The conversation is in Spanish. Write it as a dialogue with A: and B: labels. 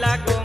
A: la